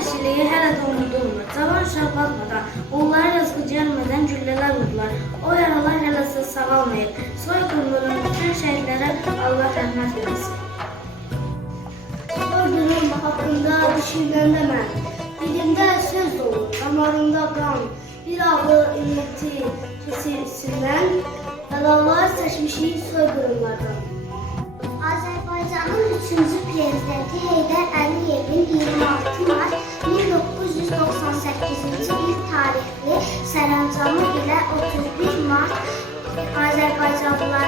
döyüşçiliyi hələ də unudulmur. Cavan uşaq batmadan, onlara yazığı gəlmədən güllələr vurdular. O yaralar hələ də sağalmayıb. Soyqırımların bütün şəhidlərə Allah rəhmət eləsin. Soygunun hakkında düşünəndə mən Dilimdə söz olur, damarımda qan Bir ağır inilti kesilsindən Bəlalar seçmişik soyqırımlardan Azərbaycanın 3-cü prezidenti Heydər Əliyevin 31 mart Azərbaycanlıların